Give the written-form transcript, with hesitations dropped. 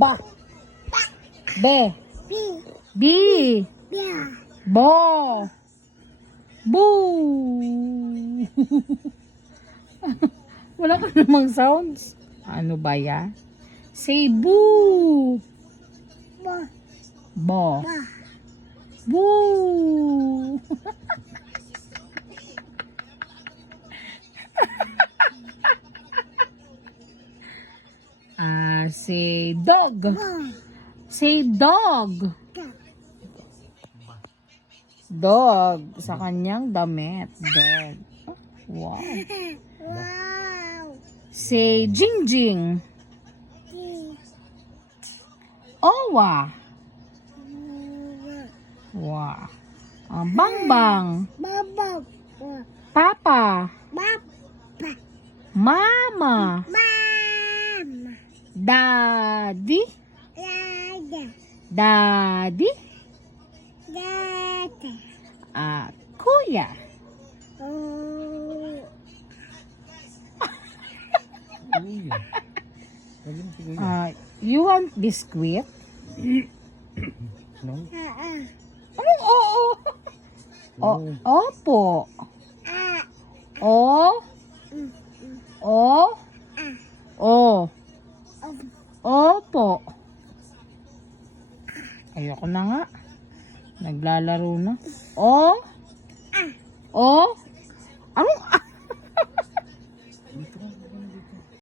Ba. Be. Bi. Bo. Boo. Wala ka namang sounds. Ano ba yan? Say boo. Bo. Boo. Say dog. Say dog. Dog. Sa kanyang damit. Dog. Wow. Say jingjing. Owa. Wow. Bangbang. Papa. Mama. Daddy. Daddy. Kuya. You want biscuit? No? Anong oo? Opo. Opo. Ayoko na nga. Naglalaro na.